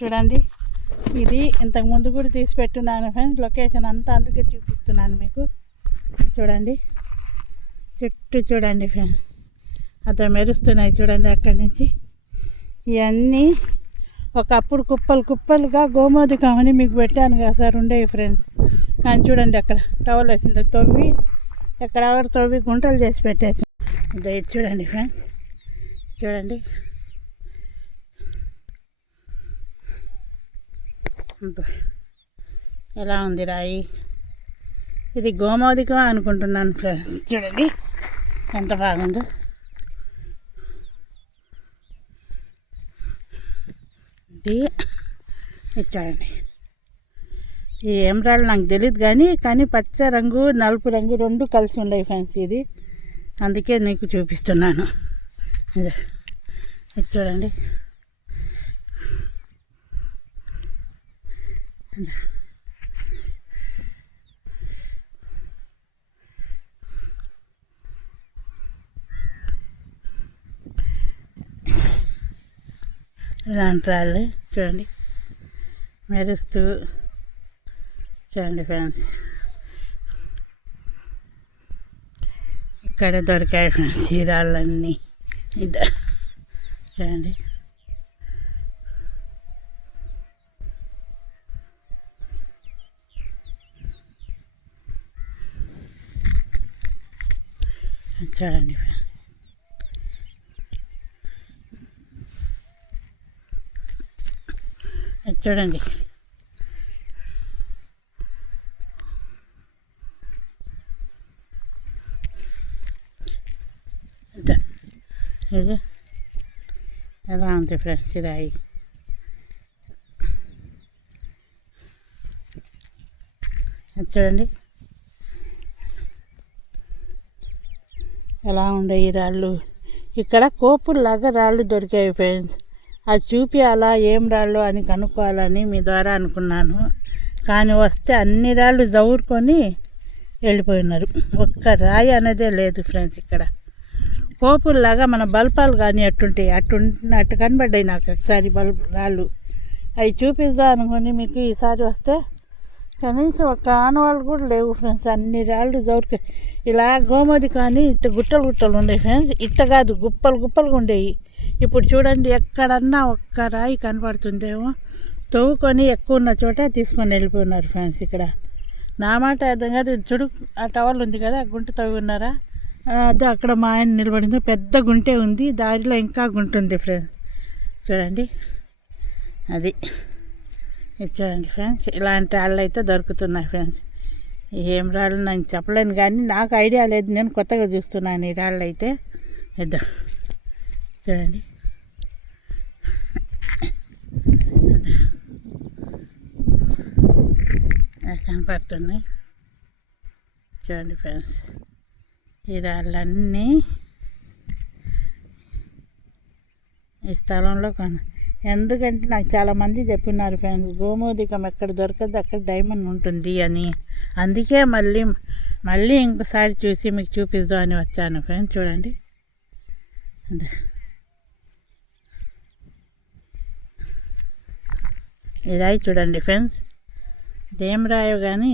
చూడండి. ఇది ఇంతకు ముందు కూడా తీసి పెట్టున్నాను ఫ్రెండ్స్. లొకేషన్ అంతా అందుకే చూపిస్తున్నాను మీకు. చూడండి. చుట్టూ చూడండి ఫ్రెండ్స్. అతను మెరుస్తున్నాయి చూడండి అక్కడి నుంచి. ఇవన్నీ ఒకప్పుడు కుప్పలు కుప్పలుగా గోమోదకం అని మీకు పెట్టాను కదా సార్ ఉండేవి ఫ్రెండ్స్. కానీ చూడండి అక్కడ టవల్ వేసింది తవ్వి ఎక్కడ తవ్వి గుంటలు చేసి పెట్టేసి ఇది చూడండి ఫ్రెండ్స్. చూడండి. ఎలా ఉంది రాయి? ఇది గోమోదికం అనుకుంటున్నాను ఫ్రెండ్స్. చూడండి ఎంత బాగుందో. ఇది ఇచ్చాడండి ఈ ఎమరాల్డ్ నాకు తెలియదు కానీ కానీ పచ్చ రంగు నలుపు రంగు రెండు కలిసి ఉన్నాయి ఫ్రెండ్స్ ఇది. అందుకే నీకు చూపిస్తున్నాను. ఇది చూడండి. ఇలాంటి రాళ్ళు చూడండి. మెరుస్తూ చూడండి ఫ్రెండ్స్. ఇక్కడ దొరికాయి ఫ్రెండ్స్. ఈ రాళ్ళన్నీ ఇది చూడండి. చూడండి. ఫ్రెండ్స్ చూడండి ఎలా ఉంది ఫ్రెండ్స్ రాయి చూడండి. ఎలా ఉండే ఈ రాళ్ళు. ఇక్కడ కోపుల్లాగా రాళ్ళు దొరికాయి ఫ్రెండ్స్ అది చూపించాలా ఏం రాళ్ళు అని కనుక్కోవాలని మీ ద్వారా అనుకున్నాను. కానీ వస్తే అన్ని రాళ్ళు జవురుకొని వెళ్ళిపోయినారు. ఒక్క రాయి అనేదే లేదు ఫ్రెండ్స్ ఇక్కడ. కోపుల్లాగా మన బల్పాలు కానీ అట్టుంటాయి. అట్టు అట్టు కనబడ్డాయి నాకు ఒకసారి బల్బ్ రాళ్ళు. అవి చూపిద్దాం అనుకుని మీకు ఈసారి వస్తే కనీసం ఒక ఆనవాళ్ళు కూడా లేవు ఫ్రెండ్స్. అన్ని రాళ్ళు జోరుకు ఇలా గోమది కానీ ఇట్ట గుట్టలు గుట్టలు ఉండేవి ఫ్రెండ్స్. ఇట్ట కాదు గుప్పలు గుప్పలుగా ఉండేవి ఇప్పుడు చూడండి ఎక్కడన్నా ఒక్క రాయి కనపడుతుందేమో. తవ్వుకొని ఎక్కువ ఉన్న చోట తీసుకొని వెళ్ళిపోయినారు ఫ్రెండ్స్ ఇక్కడ. నా మాట అర్థం కాదు. చూడు ఆ టవల్ ఉంది కదా ఆ గుంట తవ్వి ఉన్నారా? అదే అక్కడ మా ఆయన నిలబడింది. పెద్ద గుంటే ఉంది. దారిలో ఇంకా గుంట ఉంది ఫ్రెండ్స్. చూడండి. అది. ఇది చూడండి ఫ్రెండ్స్. ఇలాంటి రాళ్ళు అయితే దొరుకుతున్నాయి ఫ్రెండ్స్. ఏం రాళ్ళు నేను చెప్పలేను కానీ నాకు ఐడియా లేదు. నేను కొత్తగా చూస్తున్నాను ఈ రాళ్ళు అయితే ఇద్దాం. చూడండి కనపడుతున్నాయి. చూడండి ఫ్రెండ్స్. ఈ రాళ్ళన్నీ ఈ స్థలంలో కొన ఎందుకంటే నాకు చాలామంది చెప్పినారు ఫ్రెండ్స్ గోమోదికం ఎక్కడ దొరకదు అక్కడ డైమండ్ ఉంటుంది అని. అందుకే మళ్ళీ మళ్ళీ ఇంకోసారి చూసి మీకు చూపిద్దాం అని వచ్చాను ఫ్రెండ్స్ చూడండి. అదే. ఈ చూడండి ఫ్రెండ్స్ ఇదేం రాయో కానీ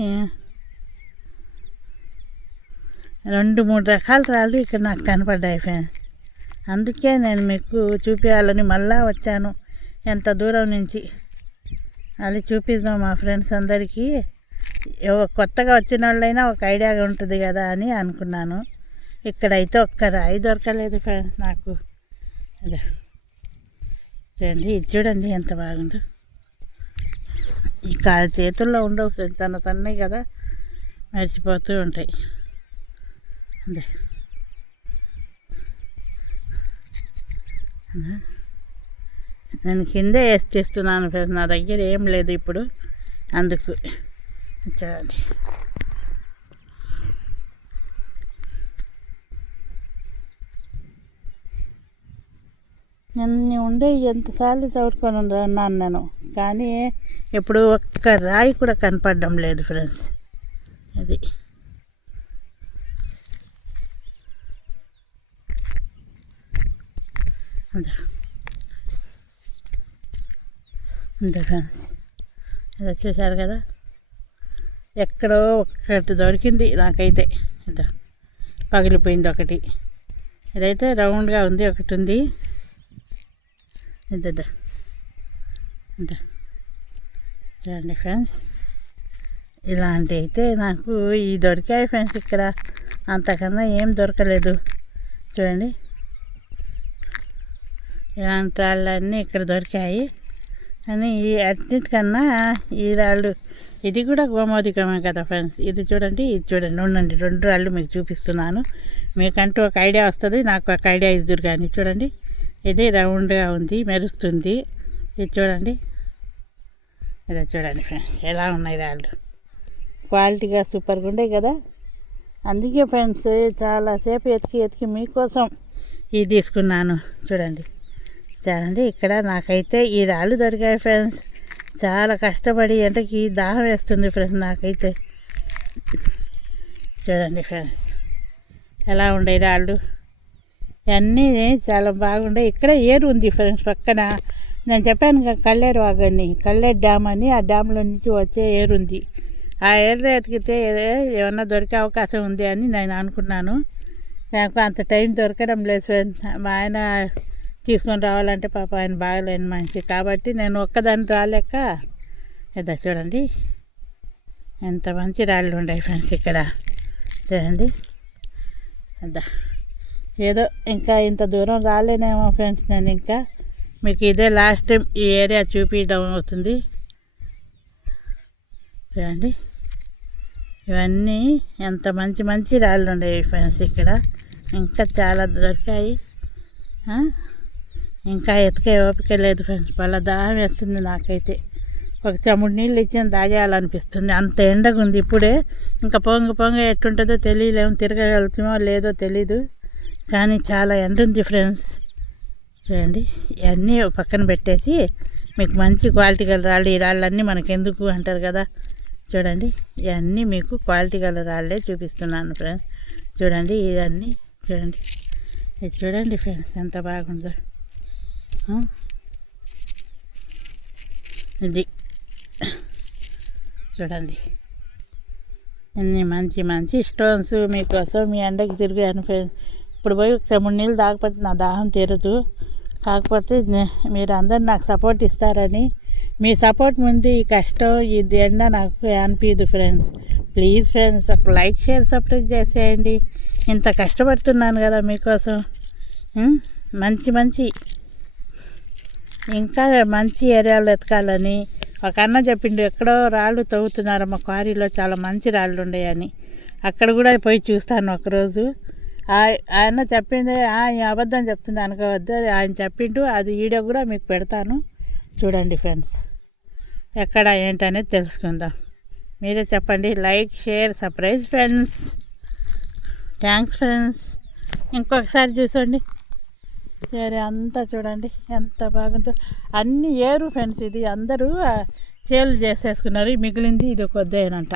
రెండు మూడు రకాల రాళ్ళు ఇక్కడ నాకు కనపడ్డాయి ఫ్రెండ్స్. అందుకే నేను మీకు చూపించాలని మళ్ళా వచ్చాను. ఎంత దూరం నుంచి అది చూపిద్దాం మా ఫ్రెండ్స్ అందరికీ. కొత్తగా వచ్చిన వాళ్ళైనా ఒక ఐడియా ఉంటుంది కదా అని అనుకున్నాను. ఇక్కడైతే ఒక్క రాయి దొరకలేదు ఫ్రెండ్స్ నాకు. అదే. చూడండి ఇది చూడండి ఎంత బాగుందో. ఈ కాలు చేతుల్లో ఉండవు ఫ్రెండ్స్ సన్న కదా మర్చిపోతూ ఉంటాయి. అదే. నేను కిందే వేసి చేస్తున్నాను ఫ్రెండ్స్. నా దగ్గర ఏం లేదు ఇప్పుడు. అందుకు చూడండి అన్నీ ఉండే ఎంతసార్లు చదువుకొని ఉన్నాను నేను. కానీ ఇప్పుడు ఒక్క రాయి కూడా కనపడడం లేదు ఫ్రెండ్స్. అది. అదే. అంతే ఫ్రెండ్స్. అది వచ్చేసారు కదా. ఎక్కడో ఒకటి దొరికింది నాకైతే. ఇదో పగిలిపోయింది ఒకటి. ఇదైతే రౌండ్గా ఉంది ఒకటి ఉంది. ఇద్దా ఇంత చూడండి ఫ్రెండ్స్. ఇలాంటి అయితే నాకు ఈ దొరికాయి ఫ్రెండ్స్ ఇక్కడ అంతకన్నా ఏం దొరకలేదు. చూడండి. ఇలాంటి వాళ్ళన్నీ ఇక్కడ దొరికాయి. అని ఈ అన్నిటికన్నా ఈ రాళ్ళు ఇది కూడా గోమోదికమే కదా ఫ్రెండ్స్ ఇది చూడండి ఇది చూడండి ఉండండి రెండు రాళ్ళు మీకు చూపిస్తున్నాను. మీకంటూ ఒక ఐడియా వస్తుంది నాకు ఒక ఐడియా ఇద్దరు కానీ చూడండి. ఇది రౌండ్గా ఉంది మెరుస్తుంది. ఇది చూడండి. ఇదే చూడండి ఫ్రెండ్స్ ఎలా ఉన్నాయి రాళ్ళు. క్వాలిటీగా సూపర్గా ఉండే కదా. అందుకే ఫ్రెండ్స్ చాలాసేపు ఎతికి ఎతికి మీకోసం ఇది తీసుకున్నాను. చూడండి. చూడండి ఇక్కడ నాకైతే ఈ రాళ్ళు దొరికాయి ఫ్రెండ్స్. చాలా కష్టపడి ఎంతకి దాహం వేస్తుంది ఫ్రెండ్స్ నాకైతే. చూడండి ఫ్రెండ్స్. ఎలా ఉండే రాళ్ళు? అన్నీ చాలా బాగుండే. ఇక్కడ ఏరు ఉంది ఫ్రెండ్స్ పక్కన. నేను చెప్పాను కదా కల్లేరు వాగని కల్లేరు డ్యామ్ అని ఆ డ్యామ్లో నుంచి వచ్చే ఏరు ఉంది. ఆ ఏరు ఎతికితే ఏమన్నా దొరికే అవకాశం ఉంది అని నేను అనుకున్నాను. నాకు అంత టైం దొరకడం లేదు ఫ్రెండ్స్. మా ఆయన తీసుకొని రావాలంటే పాప ఆయన బాగలేని మనిషి. కాబట్టి నేను ఒక్కదాన్ని రాలేక ఇదా చూడండి. ఎంత మంచి రాళ్ళు ఉన్నాయి ఫ్రెండ్స్ ఇక్కడ. చూడండి. అదా. ఏదో ఇంకా ఇంత దూరం రాలేనేమో ఫ్రెండ్స్ నేను ఇంకా. మీకు ఇదే లాస్ట్ టైం ఈ ఏరియా చూపించడం అవుతుంది. చూడండి. ఇవన్నీ ఎంత మంచి మంచి రాళ్ళు ఉండేవి ఫ్రెండ్స్ ఇక్కడ. ఇంకా చాలా దొరికాయి. ఇంకా ఎతికే ఓపిక లేదు ఫ్రెండ్స్. వాళ్ళ దాహం వేస్తుంది నాకైతే. ఒక చెముడు నీళ్ళు ఇచ్చిన తాగేయాలనిపిస్తుంది. అంత ఎండగా ఉంది ఇప్పుడే. ఇంకా పొంగ పొంగ ఎట్టుంటుందో తెలియలేము. తిరగలుగుతామో లేదో తెలీదు. కానీ చాలా ఎండ ఉంది ఫ్రెండ్స్. చూడండి. ఇవన్నీ పక్కన పెట్టేసి మీకు మంచి క్వాలిటీ గల రాళ్ళు. ఈ రాళ్ళన్నీ మనకు ఎందుకు అంటారు కదా. చూడండి. ఇవన్నీ మీకు క్వాలిటీ గల రాళ్ళే చూపిస్తున్నాను ఫ్రెండ్స్. చూడండి ఇవన్నీ. చూడండి. ఇది చూడండి ఫ్రెండ్స్ ఎంత బాగుందో. ఇది. చూడండి. ఇన్ని మంచి మంచి స్టోన్స్ మీకోసం మీ ఎండకి తిరిగాను ఫ్రెండ్స్ ఇప్పుడు పోయి ఒక మూడు నీళ్ళు తాగకపోతే నా దాహం తీరదు. కాకపోతే మీరు అందరు నాకు సపోర్ట్ ఇస్తారని. మీ సపోర్ట్ ముందు ఈ కష్టం ఇది ఎండ నాకు అనిపించదు ఫ్రెండ్స్ ప్లీజ్ ఫ్రెండ్స్ ఒక లైక్ షేర్ సపరేట్ చేసేయండి. ఇంత కష్టపడుతున్నాను కదా మీకోసం. మంచి మంచి ఇంకా మంచి ఏరియాలో ఎతకాలని. ఒక అన్న చెప్పిండు ఎక్కడో రాళ్ళు తవ్వుతున్నారు మా క్వారీలో చాలా మంచి రాళ్ళు ఉన్నాయని అక్కడ కూడా పోయి చూస్తాను ఒకరోజు. ఆయన చెప్పింది ఆయన అబద్ధం చెప్తుంది అనుకోవద్దు. ఆయన చెప్పిండు అది వీడియో కూడా మీకు పెడతాను. చూడండి ఫ్రెండ్స్ ఎక్కడ ఏంటనేది తెలుసుకుందాం. మీరే చెప్పండి like share surprise friends. Thanks friends. ఇంకొకసారి చూసండి. ఏరే అంతా చూడండి ఎంత బాగుందో. అన్ని ఏరు ఫ్రెండ్స్ ఇది. అందరూ చేలు చేసేసుకున్నారు. మిగిలింది ఇది కొద్దేనంట